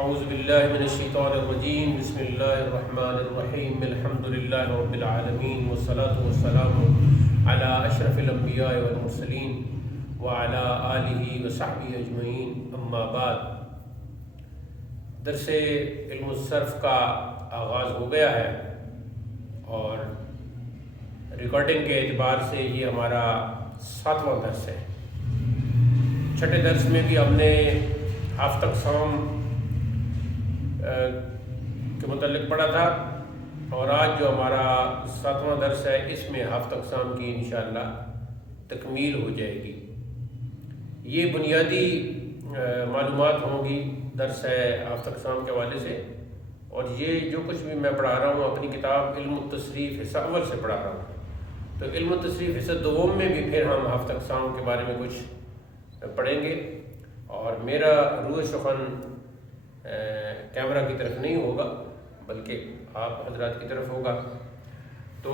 اعوذ باللہ من الشیطان الرجیم بسم اللہ الرحمن الرحیم الحمد للہ رب العالمین والصلاة والسلام علی اشرف الانبیاء والمرسلین وعلی آلہ وصحبہ اجمعین اما بعد۔ درس علم الصرف کا آغاز ہو گیا ہے اور ریکارڈنگ کے اعتبار سے یہ ہمارا 7واں درس ہے۔ چھٹے درس میں بھی ہم نے ہفت اقسام کے متعلق پڑھا تھا اور آج جو ہمارا 7واں درس ہے اس میں ہفت اقسام کی انشاءاللہ تکمیل ہو جائے گی۔ یہ بنیادی معلومات ہوں گی درس ہے ہفت اقسام کے حوالے سے، اور یہ جو کچھ بھی میں پڑھا رہا ہوں اپنی کتاب علم التصریف حصہ اول سے پڑھا رہا ہوں، تو علم التصریف حصہ دوم میں بھی پھر ہم ہفت اقسام کے بارے میں کچھ پڑھیں گے، اور میرا روح سخن کیمرہ کی طرف نہیں ہوگا بلکہ آپ حضرات کی طرف ہوگا۔ تو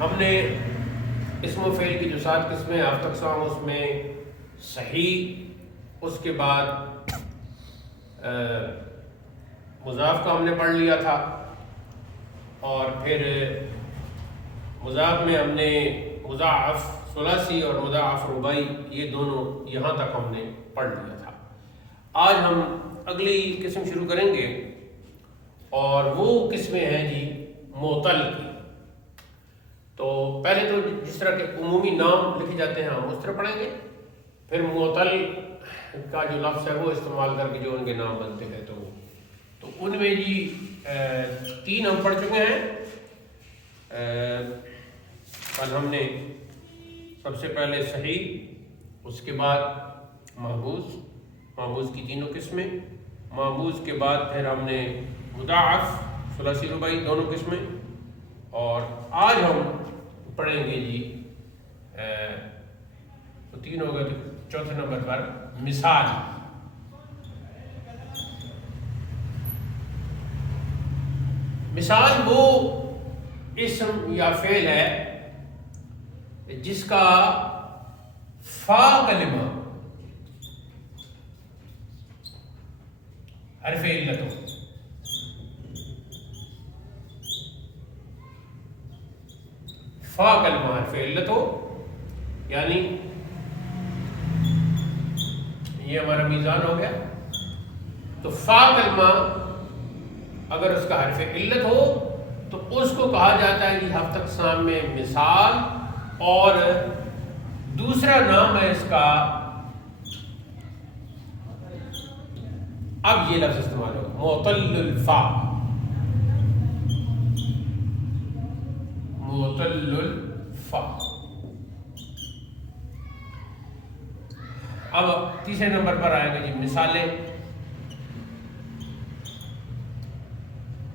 ہم نے اسم و فعل کی جو 7 قسمیں ہفت اقسام، اس میں صحیح، اس کے بعد مضاف کا ہم نے پڑھ لیا تھا، اور پھر مضاف میں ہم نے مضاعف ثلاثی اور مضاعف رباعی، یہ دونوں یہاں تک ہم نے پڑھ لیا تھا۔ آج ہم اگلی قسم شروع کریں گے، اور وہ قسمیں ہیں جی معطل کی۔ تو پہلے تو جس طرح کے عمومی نام لکھے جاتے ہیں ہم اس طرح پڑھیں گے، پھر معطل کا جو لفظ ہے وہ استعمال کر کے جو ان کے نام بنتے ہیں تو ان میں جی 3 ہم پڑھ چکے ہیں۔ کل ہم نے سب سے پہلے صحیح، اس کے بعد محبوس کی تینوں قسمیں، محبوس کے بعد پھر ہم نے مضاعف ثلاثی رباعی دونوں قسمیں، اور آج ہم پڑھیں گے جی تو 3 ہو گئے، تو چوتھے نمبر پر مثال۔ مثال وہ اسم یا فعل ہے جس کا فا کلمہ حرف علت ہو۔ فا کلمہ حرف علت ہو، یعنی یہ ہمارا میزان ہو گیا، تو فا کلمہ اگر اس کا حرف علت ہو تو اس کو کہا جاتا ہے کہ ہفت اقسام میں مثال، اور دوسرا نام ہے اس کا، اب یہ لفظ استعمال ہوگا معطل الفا۔ معطل الفا۔ اب تیسرے نمبر پر آئے گا جی مثالیں۔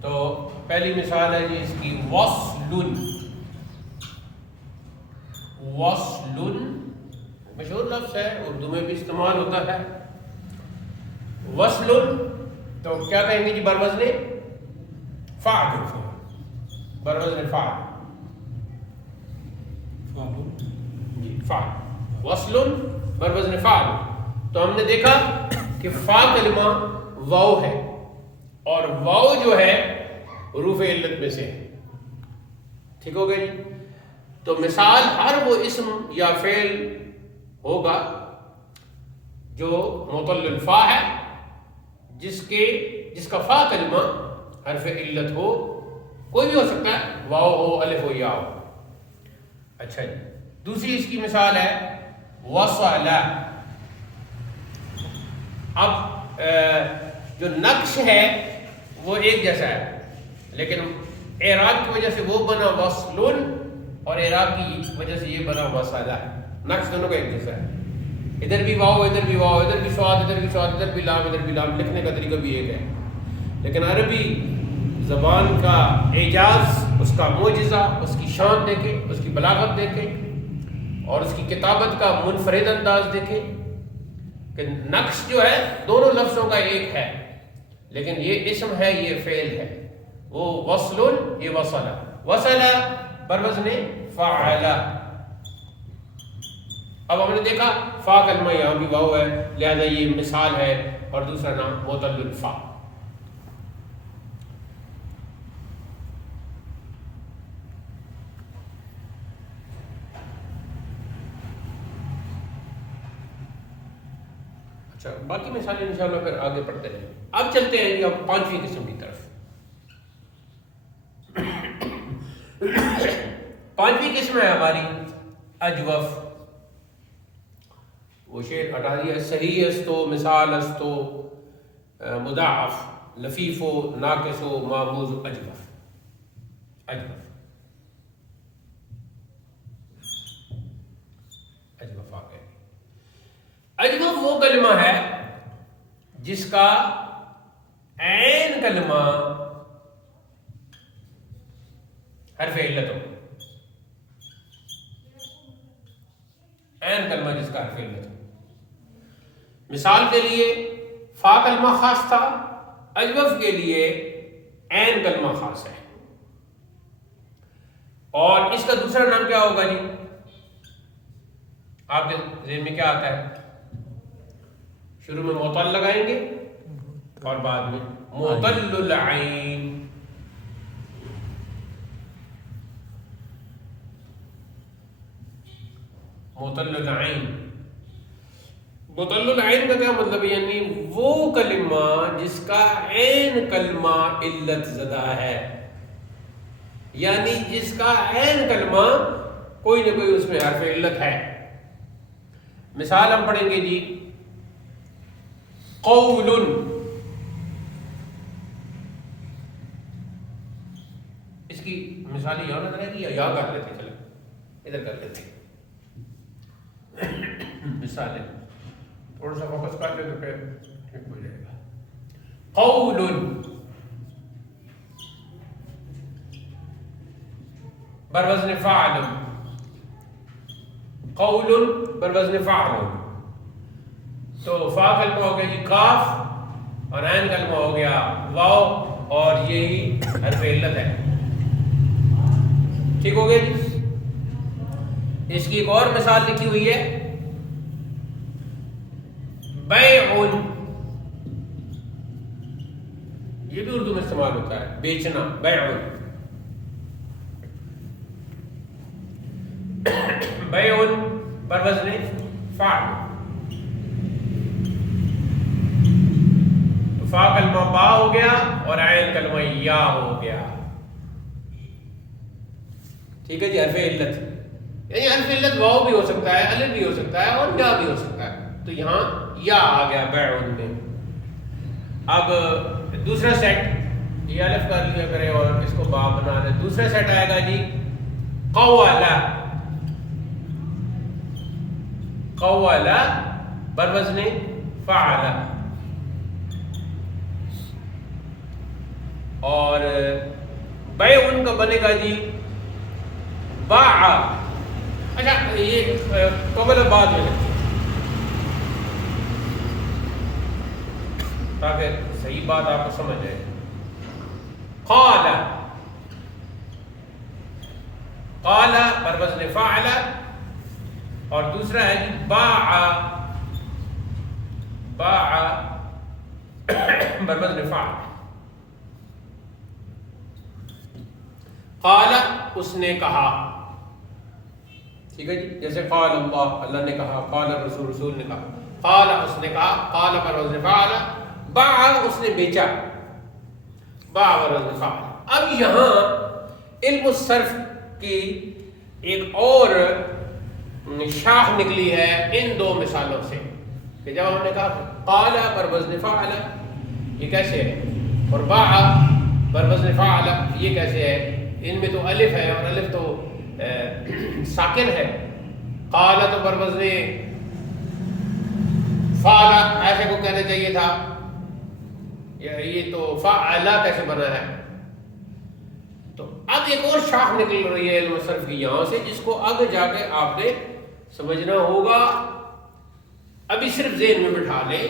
تو پہلی مثال ہے جی اس کی وصل۔ وصل مشہور لفظ ہے، اردو میں بھی استعمال ہوتا ہے۔ وصل تو کیا کہیں گے جی؟ بروزن فاعل، بروزن فاعل جی، فاعل وصل بروزن فاعل۔ تو ہم نے دیکھا کہ فا کلمہ واو ہے، اور واو جو ہے حروف علت میں سے ہے، ٹھیک ہو گیا جی۔ تو مثال ہر وہ اسم یا فعل ہوگا جو معطل الفا ہے، جس کا فا کلمہ حرف علت ہو، کوئی بھی ہو سکتا ہے، واو ہو، الف ہو، یا ہو۔ اچھا جی، دوسری اس کی مثال ہے وصل۔ اب جو نقش ہے وہ ایک جیسا ہے، لیکن اعراب کی وجہ سے وہ بنا وصل، اور اعراب کی وجہ سے یہ بنا وصل۔ نقش دونوں کا ایک جیسا ہے، ادھر بھی واو، ادھر بھی واو، ادھر بھی سواد، ادھر بھی سواد، ادھر بھی لام، ادھر بھی لام، لکھنے کا طریقہ بھی ایک ہے۔ لیکن عربی زبان کا اعجاز، اس کا معجزہ، اس کی شان دیکھیں، اس کی بلاغت دیکھیں، اور اس کی کتابت کا منفرد انداز دیکھیں کہ نقش جو ہے دونوں لفظوں کا ایک ہے، لیکن یہ اسم ہے، یہ فعل ہے۔ وہ وصل، یہ وصل، وصل بروزن فعل۔ اب ہم نے دیکھا فا کلمہ یہاں بھی واو ہے، لہذا یہ مثال ہے، اور دوسرا نام معتل الفا۔ اچھا، باقی مثالیں انشاءاللہ پھر آگے پڑھتے رہیں۔ اب چلتے ہیں اب پانچویں قسم کی طرف۔ پانچویں قسم ہے ہماری اجوف۔ وہ شعر ہٹا دیا، صحیح استو، مثال استو، مضاعف، لفیف و ناقص و معموز اجوف۔ اجوف اجوف آ گئے۔ اجوف وہ کلمہ ہے جس کا عین کلمہ حرف علت ہو، عین کلمہ جس کا حرف علت ہو۔ مثال کے لیے فا کلمہ خاص تھا، اجوف کے لیے عین کلمہ خاص ہے۔ اور اس کا دوسرا نام کیا ہوگا جی؟ آپ کے ذہن میں کیا آتا ہے؟ شروع میں معتل لگائیں گے اور بعد میں معتل العین۔ معتل العین، معتل العین کا کیا مطلب ہے؟ یعنی وہ کلمہ جس کا عین کلمہ علت زدہ ہے، یعنی جس کا عین کلمہ کوئی نہ کوئی اس میں حرف علت ہے۔ مثال ہم پڑھیں گے جی، قول، اس کی مثال یہاں نظر ہے کہ یہاں کر لیتے، چلیں ادھر کر لیتے مثال ہے، تھوڑا سا فوکس کر لیں تو پھر ٹھیک ہو جائے گا۔ قول بروزن فعل، قول بروزن فعل، تو فا کلمہ ہو گیا جی کاف، اور عین کلمہ ہو گیا واو، اور یہی حرف علت ہے۔ ٹھیک ہو گیا جی۔ اس کی ایک اور مثال لکھی ہوئی ہے، بیع، یہ بھی اردو میں استعمال ہوتا ہے، بیچنا، بیع، بیع بروزن فعل، تو فا کلمہ با ہو گیا اور عین کلمہ یا ہو گیا۔ ٹھیک ہے جی، حرف علت، یعنی حرف علت واو بھی ہو سکتا ہے، الف بھی ہو سکتا ہے، اور یا بھی ہو سکتا ہے، تو یہاں یا آ گیا بیعون میں۔ اب دوسرا سیٹ، یہ الف کر لیا کرے اور اس کو با بنا لیں۔ دوسرا سیٹ آئے گا جی قولا، قولا بروزن فعل، اور بیعون کا بنے گا جی باع۔ اچھا، یہ قبل بعد میں لکھتے ہیں تاکہ صحیح بات آپ کو سمجھ آئے۔ قال، قال بروزن فعل، اور دوسرا ہے جی باع، باع بروزن فعل۔ قال اس نے کہا، ٹھیک ہے جی، جیسے قال اللہ، اللہ نے کہا، قال رسول، رسول نے کہا، قال اس نے کہا، قال بروزن فعل، باع اس نے بیچا، باع بروزن فعل۔ اب یہاں علم الصرف کی ایک اور شاخ نکلی ہے ان دو مثالوں سے، کہ جب ہم نے کہا قال بروزن فعل یہ کیسے ہے، اور باع بروزن فعل یہ کیسے ہے، ان میں تو الف ہے اور الف تو ساکن ہے، قال تو بروزن فعل ایسے کو کہنا چاہیے تھا، یہ تو فعل کیسے بنا ہے۔ تو اب ایک اور شاخ نکل رہی ہے علم صرف کی یہاں سے، جس کو آگے جا کے آپ نے سمجھنا ہوگا، ابھی صرف ذہن میں بٹھا لیں۔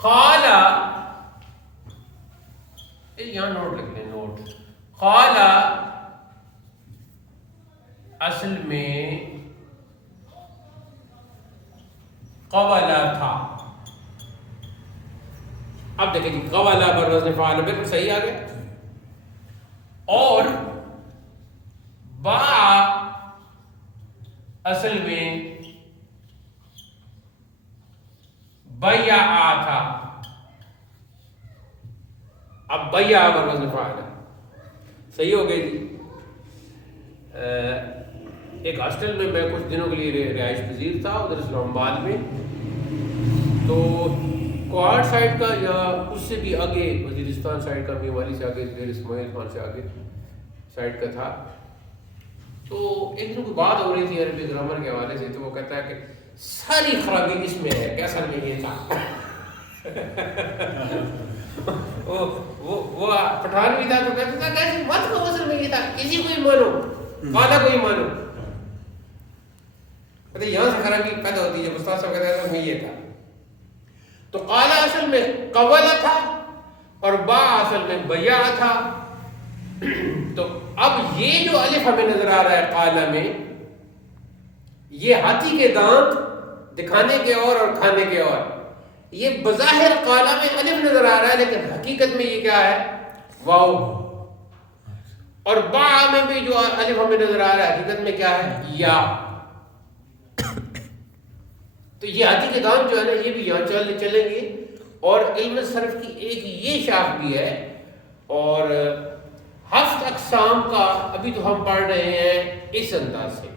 قال، یہاں نوٹ لکھ لیں، نوٹ، قال اصل میں قولا تھا. اب دیکھیں جی قولا بر وزن فعل بالکل صحیح آ گیا. اور با اصل میں بیع تھا. اب بیع بر وزن فعل صحیح ہو گئی جی. ایک ہاسٹل میں میں کچھ دنوں کے لیے رہائش پذیر تھا ادھر اسلام آباد میں. تو کوہاٹ سائڈ کا یا اس سے بھی آگے وزیرستان سائڈ کا میوالی سے آگے دیر اسماعیل خان سے آگے سائڈ کا تھا. تو ایک دن کوئی بات ہو رہی تھی عربی گرامر کے حوالے سے. تو وہ کہتا ہے کہ ساری خرابی اس میں ہے کہ اصل میں یہ تھا. وہ پٹھان بھی تھا تو کہتا تھا کہ مت کو اصل میں یہ تھا, اسی کو ہی مانو, قالا کو ہی مانو. کہتے یہاں سے خرابی پیدا ہوتی ہے جب استاد صاحب کہتے ہیں اصل میں یہ تھا. تو قالا اصل میں قولا تھا اور با اصل میں بیع تھا. تو اب یہ جو الف ہمیں نظر آ رہا ہے قالا میں, یہ ہاتھی کے دانت دکھانے کے اور کھانے کے اور. یہ بظاہر قالا میں الف نظر آ رہا ہے لیکن حقیقت میں یہ کیا ہے, واو. اور با میں بھی جو الف ہمیں نظر آ رہا ہے حقیقت میں کیا ہے, یا. تو یہ ہاتھی کے دانت جو ہے نا یہ بھی یہاں چلیں گے. اور علم صرف کی ایک یہ شاخ بھی ہے. اور ہفت اقسام کا ابھی تو ہم پڑھ رہے ہیں اس انداز سے,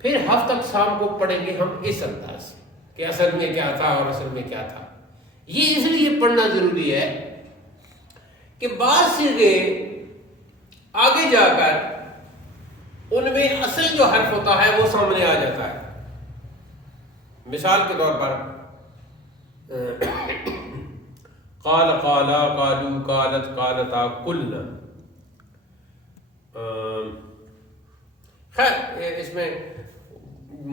پھر ہفت اقسام کو پڑھیں گے ہم اس انداز سے کہ اصل میں کیا تھا اور اصل میں کیا تھا. یہ اس لیے پڑھنا ضروری ہے کہ بعض صیغے آگے جا کر ان میں اصل جو حرف ہوتا ہے وہ سامنے آ جاتا ہے. مثال کے طور پر قال قالا قالو قالت قالتا قلنا. خیر اس میں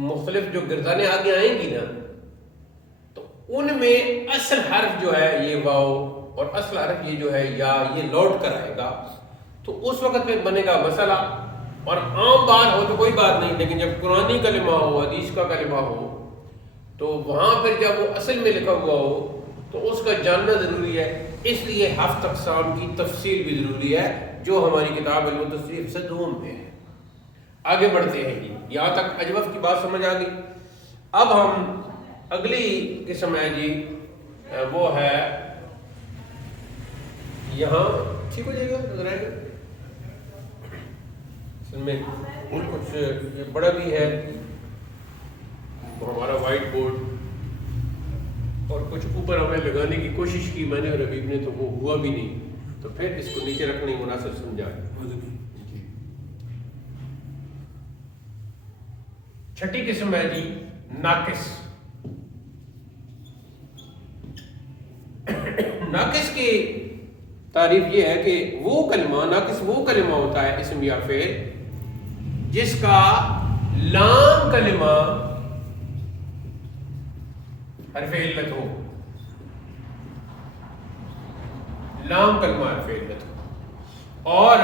مختلف جو گردانیں آگے آئیں گی نا تو ان میں اصل حرف جو ہے یہ واو اور اصل حرف یہ جو ہے یا یہ لوٹ کر آئے گا. تو اس وقت میں بنے گا مسئلہ. اور عام بات ہو تو کوئی بات نہیں, لیکن جب قرآنی کلمہ ہو حدیث کا کلمہ ہو تو وہاں پھر جب وہ اصل میں لکھا ہوا ہو تو اس کا جاننا ضروری ہے. اس لیے ہفت اقسام کی تفصیل بھی ضروری ہے جو ہماری کتاب علم التصریف سے دوم میں ہے. آگے بڑھتے ہیں جی. یہاں تک اجوف کی بات سمجھ آ گئی. اب ہم اگلی قسم ہے جی وہ ہے یہاں ٹھیک ہو جائے گا نظر آئے گا اس میں کچھ بڑا بھی ہے ہمارا وائٹ بورڈ اور کچھ اوپر ہمیں لگانے کی کوشش کی میں نے اور حبیب نے تو وہ ہوا بھی نہیں. تو پھر اس کو نیچے رکھنے کی مناسب سمجھا. چھٹی قسم ہے جی ناقص. ناقص کی تعریف یہ ہے کہ وہ کلمہ ناقص وہ کلمہ ہوتا ہے اسم یا فعل جس کا لام کلمہ حرف علت ہو. لام کلمہ حرف علت ہو اور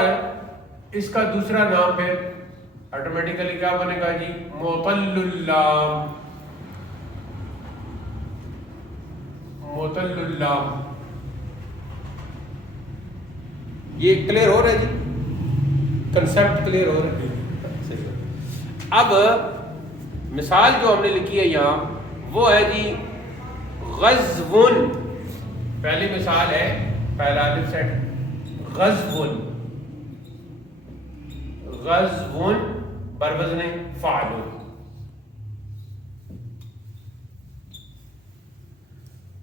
اس کا دوسرا نام پھر آٹومیٹیکلی کیا بنے گا جی معطل اللام. معطل اللام. یہ کلیئر ہو رہا ہے جی, کنسیپٹ کلیئر ہو رہا ہے. اب مثال جو ہم نے لکھی ہے یہاں وہ ہے جی غزون. پہلی مثال ہے پہلا الف سیٹ غزون. غزون بروزن فعل.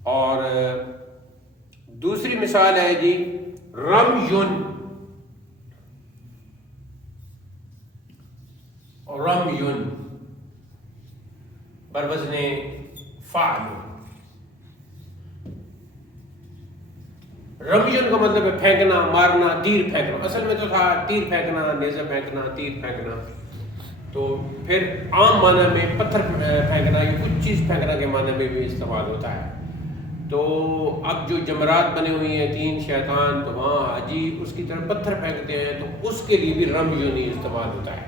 اور دوسری مثال ہے جی رمیون. رمیون بروزن فعل. رمیون کا مطلب ہے پھینکنا, مارنا, تیر پھینکنا. اصل میں تو تھا تیر پھینکنا, نیزہ پھینکنا, تیر پھینکنا. تو پھر عام معنی میں پتھر پھینکنا یا کچھ چیز پھینکنا کے معنی میں بھی استعمال ہوتا ہے. تو اب جو جمرات بنے ہوئی ہیں 3 شیطان تو وہاں حاجی اس کی طرف پتھر پھینکتے ہیں تو اس کے لیے بھی رمیون ہی استعمال ہوتا ہے.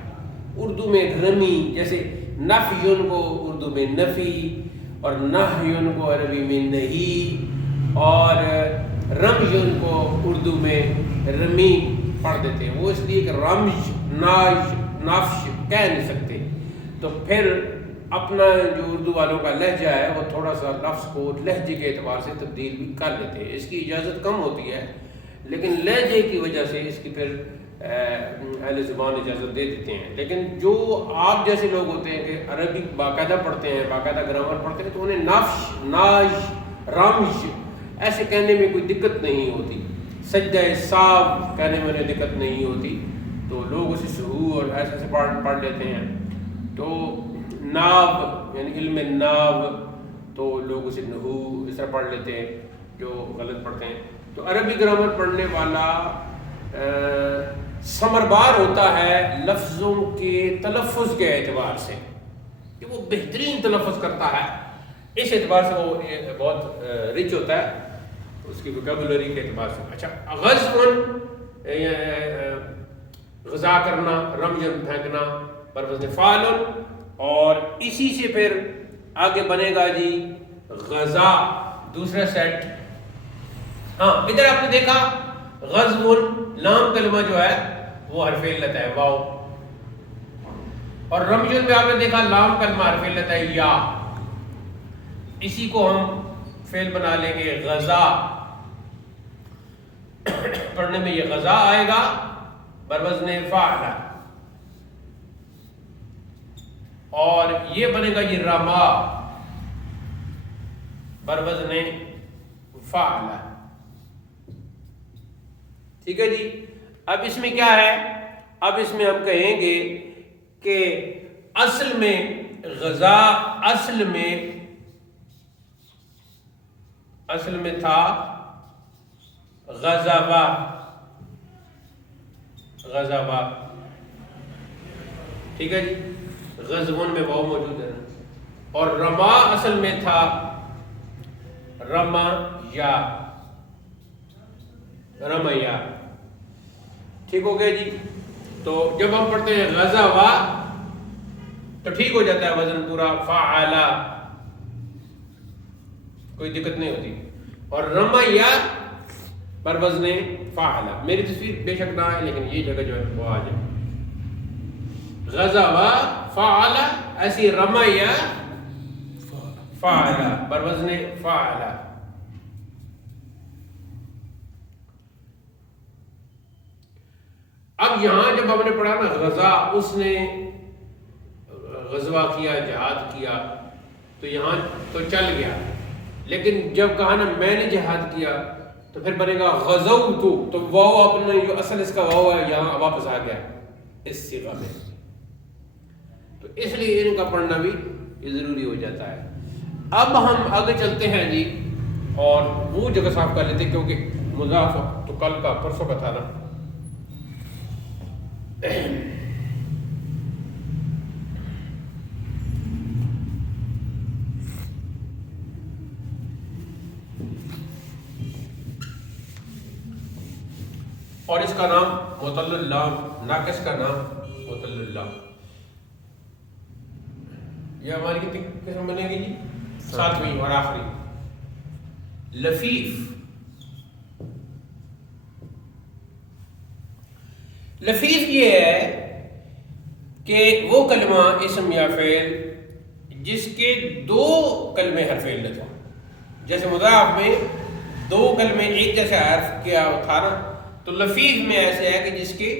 اردو میں رمی جیسے نفیون کو اردو میں نفی اور نہیون کو عربی میں نہیں، اور رمجن کو اردو میں رمی پڑھ دیتے ہیں، وہ اس لیے کہ رمج ناش نافش کہہ نہیں سکتے، تو پھر اپنا جو اردو والوں کا لہجہ ہے وہ تھوڑا سا لفظ کو لہجے کے اعتبار سے تبدیل بھی کر لیتے ہیں، اس کی اجازت کم ہوتی ہے لیکن لہجے کی وجہ سے اس کی پھر اہل زبان اجازت دے دیتے ہیں۔ لیکن جو آپ جیسے لوگ ہوتے ہیں کہ عربی باقاعدہ پڑھتے ہیں، باقاعدہ گرامر پڑھتے ہیں، تو انہیں نفش ناش رمش ایسے کہنے میں کوئی دقت نہیں ہوتی، سجدہ صاف کہنے میں انہیں دقت نہیں ہوتی، تو لوگ اسے سہو اور ایسے سے پڑھ لیتے ہیں۔ تو ناب یعنی علم ناب تو لوگ اسے نحو اس طرح پڑھ لیتے ہیں جو غلط پڑھتے ہیں۔ تو عربی گرامر پڑھنے والا ثمربار ہوتا ہے لفظوں کے تلفظ کے اعتبار سے، کہ وہ بہترین تلفظ کرتا ہے، اس اعتبار سے وہ بہت رچ ہوتا ہے اس کی وکیبولری کے اعتبار سے۔ اچھا، غزون غذا کرنا، رمجن پھینکنا، پر وزن فعلن، اور اسی سے پھر آگے بنے گا جی غذا دوسرا سیٹ۔ ہاں ادھر آپ نے دیکھا غزون لام کلمہ جو ہے وہ حرف علت ہے واو، اور رمجن میں آپ نے دیکھا لام کلمہ حرف علت ہے یا، اسی کو ہم فعل بنا لیں گے غذا، پڑھنے میں یہ غذا آئے گا بروزن فعل، اور یہ بنے گا یہ رما بروزن فعل۔ ٹھیک ہے جی، اب اس میں کیا ہے، اب اس میں ہم کہیں گے کہ اصل میں غذا اصل میں تھا غزوہ، ٹھیک ہے جی، غزون میں واو موجود ہے، اور رما اصل میں تھا رمیا، ٹھیک ہو گیا جی۔ تو جب ہم پڑھتے ہیں غزوہ تو ٹھیک ہو جاتا ہے وزن پورا، فعلا کوئی دقت نہیں ہوتی، اور رمیا پر وزن فعلا۔ میری تصویر بے شک نہ ہے لیکن یہ جگہ جو ہے وہ آ جائے، غزوہ فعلا، ایسی رمیا فعلا پر وزن فعلا۔ اب یہاں جب ہم نے پڑھا نا غزا، اس نے غزوہ کیا، جہاد کیا، تو یہاں تو چل گیا، لیکن جب کہا نا میں نے جہاد کیا تو پھر بنے گا غزوت، تو واو اپنا جو اصل اس کا واو ہے یہاں واپس آ گیا اس صیغہ میں، تو اس لیے ان کا پڑھنا بھی ضروری ہو جاتا ہے۔ اب ہم آگے چلتے ہیں جی، اور وہ جگہ صاف کر لیتے کیونکہ مضاف تو کل کا پرسوں کا تھا نا۔ اور اس کا نام معتل اللام، ناقص کا نام معتل اللام۔ یہ ہماری کتنی قسم بنے گی جی؟ ساتویں اور آخری، لفیف۔ لفیف یہ ہے کہ وہ کلمہ اسم یا فعل جس کے دو کلمے حرف علت ہوں، جیسے مضاف میں دو کلمے ایک جیسا حرف کیا تھا نا، تو لفیف میں ایسے ہے کہ جس کے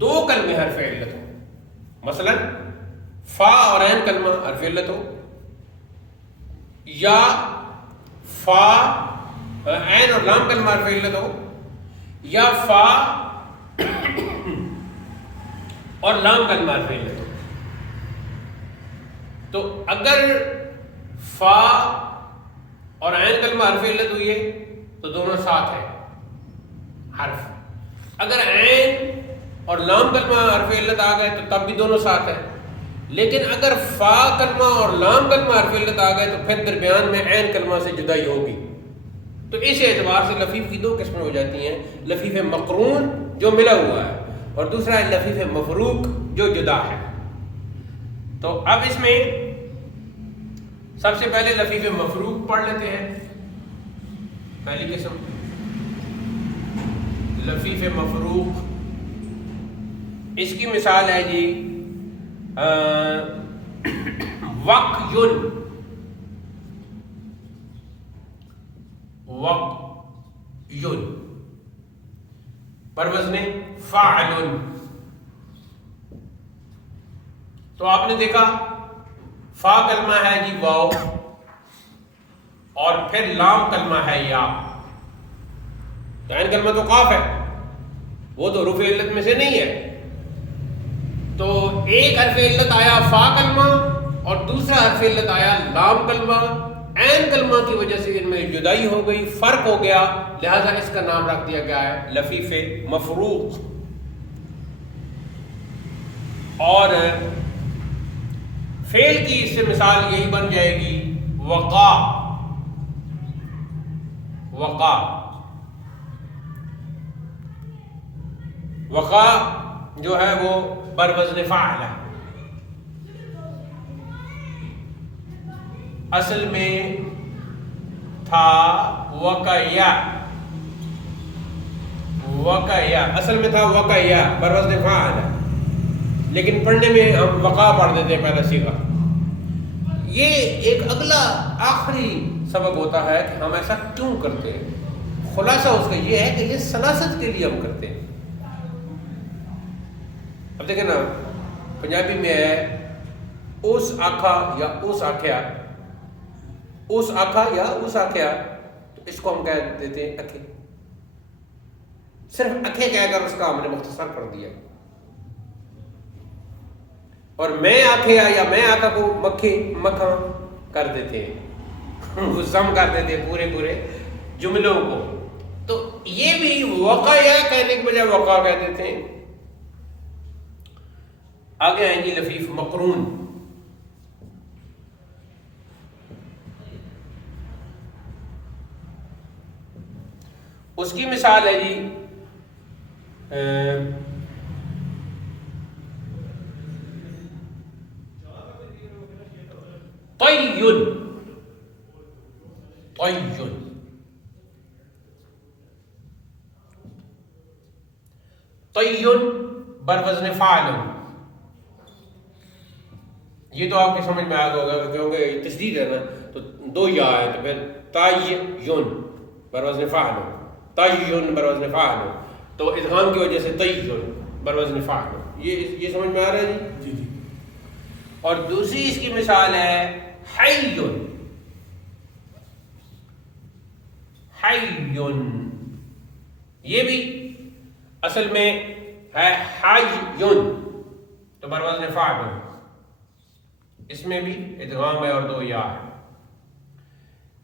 دو کلمے حرف علت ہوں، مثلا فا اور عین کلمہ حرف علت ہو، یا فا عین اور لام کلمہ حرف علت ہو، یا فا اور لام کلمہ حرف علت ہو۔ تو اگر فا اور عین کلمہ حرف علت ہوئی ہے تو دونوں ساتھ ہیں حرف، اگر عین اور لام کلمہ حرف علت آ گئے تو تب بھی دونوں ساتھ ہیں، لیکن اگر فا کلمہ اور لام کلمہ حرف علت آ گئے تو پھر درمیان میں عین کلمہ سے جدائی ہوگی۔ تو اس اعتبار سے لفیف کی دو قسمیں ہو جاتی ہیں، لفیف مقرون جو ملا ہوا ہے، اور دوسرا ہے لفیف مفروق جو جدا ہے۔ تو اب اس میں سب سے پہلے لفیف مفروق پڑھ لیتے ہیں. پہلی قسم لفیف مفروق، اس کی مثال ہے جی وقیٌ، وقیٌ پر وزن فاعل. تو آپ نے دیکھا فا کلمہ ہے جی واو، اور پھر لام کلمہ ہے یا. تو عین کلمہ تو قاف ہے، وہ تو حروف علت میں سے نہیں ہے. تو ایک حرف علت آیا فا کلمہ اور دوسرا حرف علت آیا لام کلمہ. عین کلمہ کی وجہ سے ان میں جدائی ہو گئی، فرق ہو گیا، لہذا اس کا نام رکھ دیا گیا ہے لفیف مفروق. اور فعل کی اس سے مثال یہی بن جائے گی وقع. وقع، وقع جو ہے وہ بر وزن فاعل ہے. اصل میں تھا وقیا، وقیا اصل میں تھا وقیا بر وزن فاعل ہے، لیکن پڑھنے میں ہم وقع پڑھ دیتے ہیں پہلا صیغہ. یہ ایک اگلا آخری سبق ہوتا ہے کہ ہم ایسا کیوں کرتے ہیں. خلاصہ اس کا یہ ہے کہ یہ سلاست کے لیے ہم کرتے ہیں. اب دیکھیں نا، پنجابی میں ہے اس آکھا یا اس آکھیا، اس آکھا یا اس آکھیا، تو اس کو ہم کہہ دیتے ہیں اکھے. صرف اکھے کہہ کر اس کا ہم نے مختصر کر دیا. اور میں آکھیا یا میں آکھا کو مکھے مکھاں کر دیتے ہیں، ضم کر دیتے ہیں پورے جملوں کو. تو یہ بھی وقیا کہنے کے بجائے وقع کہہ دیتے ہیں. آگے آئیں گی لفیف مقرون. اس کی مثال ہے جی طیٌ. طیٌ، طیٌ بر وزن فاعل. یہ تو آپ کے سمجھ میں آ گیا ہوگا کیونکہ تشدید ہے نا، تو دو یا ہے تو پھر طیٌ بر وزن فاعل، طیٌ بر وزن فاعل. تو ادغام کی وجہ سے طیٌ بر وزن فاعل. یہ سمجھ میں آ رہا ہے جی؟ جی. اور دوسری اس کی مثال ہے حیٌ. حیٌ یہ بھی اصل میں ہے حیٌ تو بر وزن فاعل. اس میں بھی ادغام ہے اور دو یا ہے.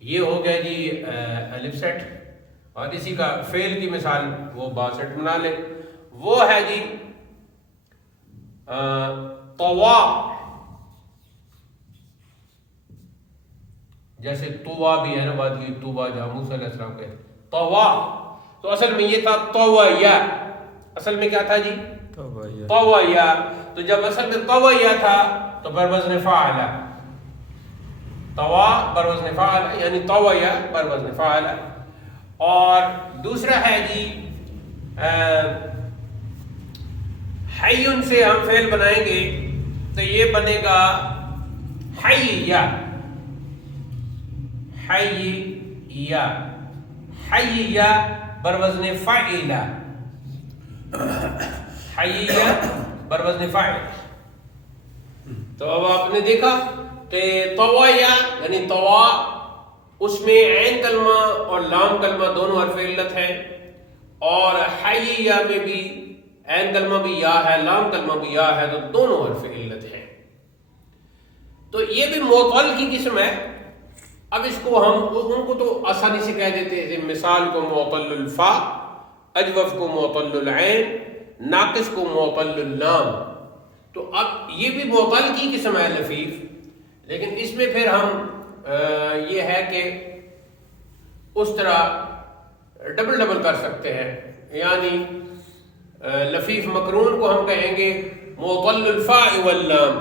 یہ ہو گیا جی الف سیٹ. اور اسی کا فعل کی مثال وہ با سیٹ بنا لے. وہ ہے جی طوا. جیسے طوا بھی ہے نا، بات کی طوا جہاں موسیٰ علیہ السلام کے طوا، تو اصل میں یہ تھا طویا. اصل میں کیا تھا جی؟ طویا. تو جب اصل میں طویا تھا تو بر وزن فاعل، طوا بر وزن فاعل یعنی طویا بر وزن فاعل. اور دوسرا ہے جی حیٌ سے ہم فعل بنائیں گے تو یہ بنے گا حیّا. حیّا، حیّا بر وزن فاعل، حیّا بر وزن فاعل. تو اب آپ نے دیکھا کہ طویا یعنی طوا، اس میں عین کلمہ اور لام کلمہ دونوں حرف علت ہیں، اور حیّا میں بھی عین کلمہ بھی یا ہے، لام کلمہ بھی یا ہے، تو دونوں حرف علت ہیں. تو یہ بھی معطل کی قسم ہے. اب اس کو ہم ان کو تو آسانی سے کہہ دیتے ہیں، مثال کو معطل الفا، اجوف کو معطل العین، ناقص کو معطل اللام. تو اب یہ بھی معطل کی قسم ہے لفیف، لیکن اس میں پھر ہم یہ ہے کہ اس طرح ڈبل کر سکتے ہیں. یعنی لفیف مقرون کو ہم کہیں گے معطل الفاء واللام.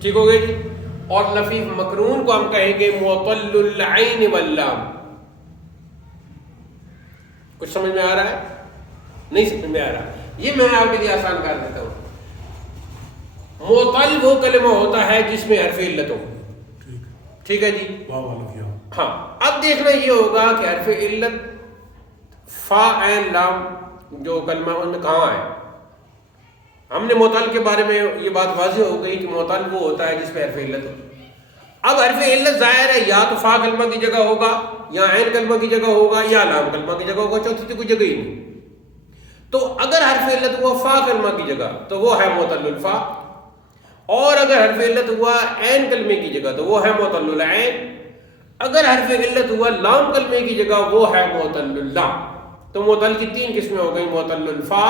ٹھیک ہو گئی جی؟ اور لفیف مقرون کو ہم کہیں گے معطل العین واللام. کچھ سمجھ میں آ رہا ہے؟ نہیں سمجھ میں آ رہا؟ یہ میں آپ کے لیے آسان کر دیتا ہوں. معطل وہ کلمہ ہوتا ہے جس میں حرف علت ہو. ٹھیک ہے جی. ہاں اب دیکھنا یہ ہوگا کہ حرف علت فا عین لام جو کلمہ ان میں کہاں ہے. ہم نے معطل کے بارے میں یہ بات واضح ہو گئی کہ معطل وہ ہوتا ہے جس پہ حرف علت ہو. اب حرف علت ظاہر ہے یا تو فا کلمہ کی جگہ ہوگا یا عین کلمہ کی جگہ ہوگا یا لام کلمہ کی جگہ ہوگا. چوتھی تو کوئی جگہ ہی نہیں. تو اگر حرف علت ہوا فا کلمہ کی جگہ تو وہ ہے معطل الفا, اور اگر حرف علت ہوا عین کلمے کی جگہ تو وہ ہے معطل العین. اگر حرف علت ہوا لام کلمے کی جگہ وہ ہے معطل اللام. تو معطل کی 3 قسمیں ہو گئی, معطل الفا,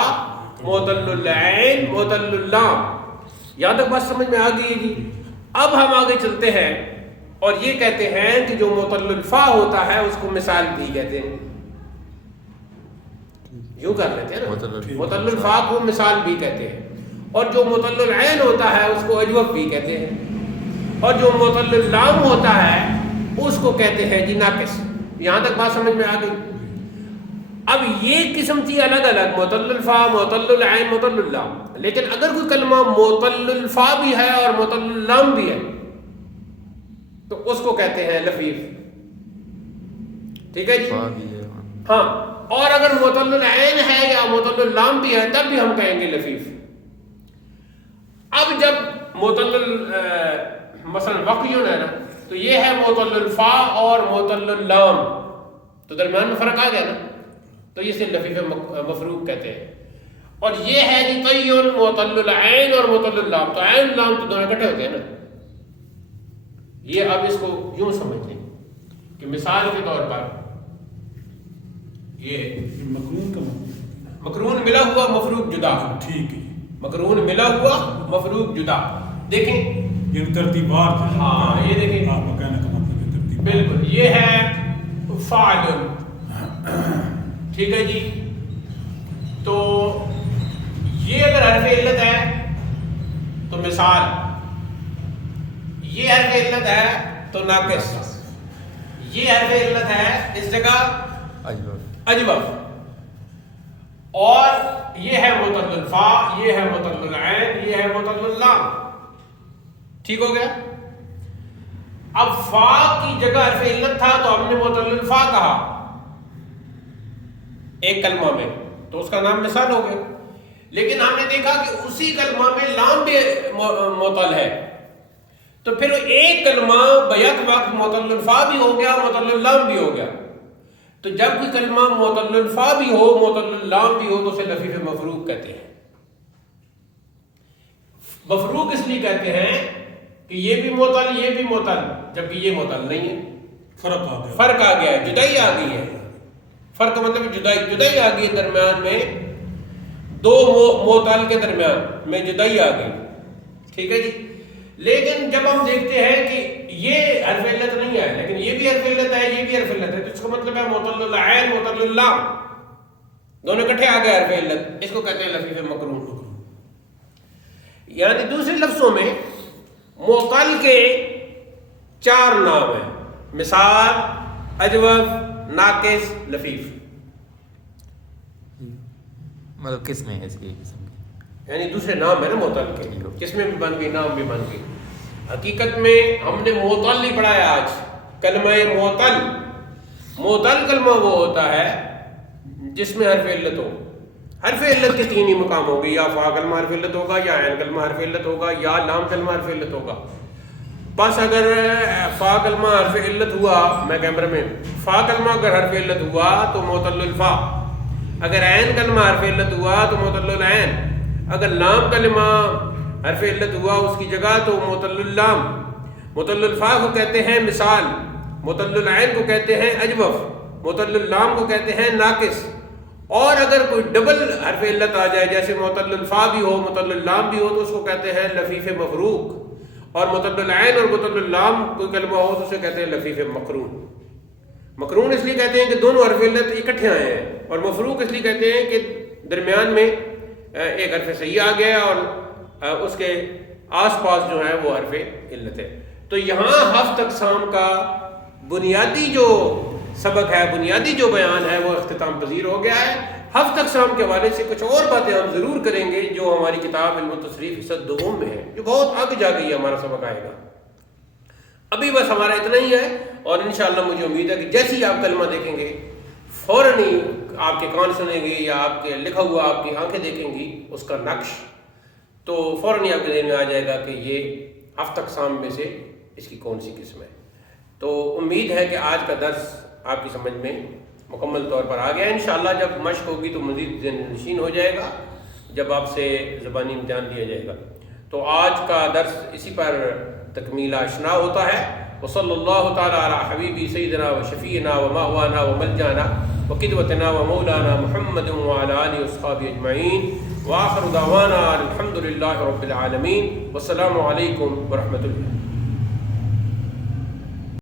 معطل العین, معطل اللام. یہاں تک بات سمجھ میں آ گئی ہے جی. اب ہم آگے چلتے ہیں اور یہ کہتے ہیں کہ جو معطل الفا ہوتا ہے اس کو مثال بھی کہتے ہیں. یوں کر لیتے ہیں نا, معطل الفا کو مثال بھی کہتے ہیں, اور جو معطل العین ہوتا ہے اس کو اجوف بھی کہتے ہیں, اور جو معطل اللام ہوتا ہے اس کو کہتے ہیں جی ناقص. یہاں تک بات سمجھ میں آ گئی. اب یہ قسم تھی الگ الگ, معطل الفا, معطل العین, معطل اللام. لیکن اگر کوئی کلمہ معطل الفا بھی ہے اور معطل اللام بھی ہے تو اس کو کہتے ہیں لفیف. ٹھیک ہے جی. ہاں, اور اگر معطل العین ہے یا معطل اللام بھی ہے تب بھی ہم کہیں گے لفیف. اب جب معطل مثلا وقیون ہے نا, تو یہ ہے معطل الفا اور معطل اللام, تو درمیان میں فرق آ گیا نا, تو یہ صرف لفیف مفروق کہتے ہیں. اور یہ ہے جی طیّن, معطل العین اور معطل اللام, تو عین لام تو دونوں اکٹھے ہوتے ہیں نا. یہ اب اس کو یوں سمجھ لیں کہ مثال کے طور پر یہ مقرون ملا ہوا مفروق جدا. ٹھیک ہے, مقرون ملا ہوا مفروق جدا. دیکھیں یہ ترتیبات. ہاں یہ دیکھیں, آپ کا کہنے کا مطلب ہے ترتیب. بالکل. یہ ہے فاعل. ٹھیک ہے جی. تو یہ اگر حرف علت ہے تو مثال, یہ حرف علت ہے تو ناقص, یہ حرف علت ہے اس جگہ اجوف, اور یہ ہے معطل الفا, یہ ہے معطل العین, یہ ہے معطل اللام. ٹھیک ہو گیا. اب فا کی جگہ حرف علت تھا تو ہم نے معطل الفا کہا ایک کلمہ میں, تو اس کا نام مثال ہو گیا. لیکن ہم نے دیکھا کہ اسی کلمہ میں لام بھی معطل ہے, تو پھر ایک کلمہ بیک وقت معطل الفا بھی ہو گیا, معطل اللام بھی ہو گیا. تو جب کوئی کلمہ معطل الفا بھی ہو, معطل اللام بھی ہو, تو اسے لفیف مفروق کہتے ہیں. مفروق اس لیے کہتے ہیں کہ یہ بھی معطل یہ بھی معطل, جبکہ یہ معطل نہیں ہے. فرق آ گیا ہے, جدائی آ گئی ہے. فرق کا مطلب جدائی آ گئی درمیان میں, دو معطل کے درمیان میں جدائی آ گئی. ٹھیک ہے جی. لیکن جب ہم دیکھتے ہیں کہ یہ حرف علت نہیں ہے لیکن یہ بھی حرف علت ہے, یہ بھی حرف علت ہے, تو اس کا مطلب ہے معطل العین معطل اللام دونوں اکٹھے آ گئے حرف علت. اس کو کہتے ہیں لفیف مقرون. یعنی دوسرے لفظوں میں معطل کے 4 نام ہیں, مثال, اجوف, ناقص, لفیف. مطلب کس میں ہے اس کی قسم کی, یعنی دوسرے نام ہے نا معطل کے, کس میں بھی بن گئی, نام بھی بن گئی. حقیقت میں ہم نے معطل نہیں پڑھا ہے آج. کلمہ معطل, معطل کلمہ وہ ہوتا ہے جس میں حرف علت ہو. حرف علت کے 3 ہی مقام ہو گئی, یا فا کلمہ حرف علت ہوگا, یا عین کلمہ حرف علت ہوگا, یا لام کلمہ حرف علت ہوگا. بس اگر فا کلمہ حرف علت ہوا, میں کیمرہ میں, فا کلمہ اگر حرف علت ہوا تو معطل الفا, اگر عین کلمہ حرف علت ہوا تو معطل العین, اگر لام کلمہ حرف علت ہوا اس کی جگہ تو معطل اللام. معطل الفا کو کہتے ہیں مثال, معطل العین کو کہتے ہیں اجوف, معطل اللام کو کہتے ہیں ناقص. اور اگر کوئی ڈبل حرف علت آ جائے جیسے معطل الفا بھی ہو معطل اللام بھی ہو تو اس کو کہتے ہیں لفیف مفروق, اور معطل العین اور معطل اللام کوئی کلمہ ہو تو اسے کہتے ہیں لفیف مقرون. مقرون اس لیے کہتے ہیں کہ دونوں حرف علت اکٹھے آئے ہیں, اور مفروق اس لیے کہتے ہیں کہ درمیان میں ایک حرف صحیح آ گیا اور اس کے آس پاس جو ہے وہ حرف علت ہے. تو یہاں ہفت اقسام کا بنیادی جو سبق ہے، بنیادی جو بیان ہے وہ اختتام پذیر ہو گیا ہے۔ ہفت اقسام کے حوالے سے کچھ اور باتیں ہم ضرور کریں گے جو ہماری کتاب علم التصریف حصہ دوم میں ہے، جو بہت آگے جا گئی ہمارا سبق آئے گا۔ ابھی بس ہمارا اتنا ہی ہے، اور انشاءاللہ مجھے امید ہے کہ جیسے ہی آپ کلمہ دیکھیں گے فوراً ہی آپ کے کان سنیں گے یا آپ کے لکھا ہوا آپ کی آنکھیں دیکھیں گی اس کا نقش، تو فوراً ہی آپ کے ذہن میں آ جائے گا کہ یہ ہفت اقسام میں سے اس کی کون سی قسم ہے۔ تو امید ہے کہ آج کا درس آپ کی سمجھ میں مکمل طور پر آ گیا۔ انشاءاللہ جب مشق ہوگی تو مزید ذہن نشین ہو جائے گا، جب آپ سے زبانی امتحان لیا جائے گا۔ تو آج کا درس اسی پر تکمیل اشنا ہوتا ہے۔ وصلی اللہ تعالی علی حبیبی سیدنا و شفیعنا و مأوانا و ملجانا و قدوتنا و مولانا محمد وعلی آلہ واصحابہ اجمعین، وآخر دعوانا الحمد للہ رب العالمین، والسلام علیکم ورحمۃ اللہ۔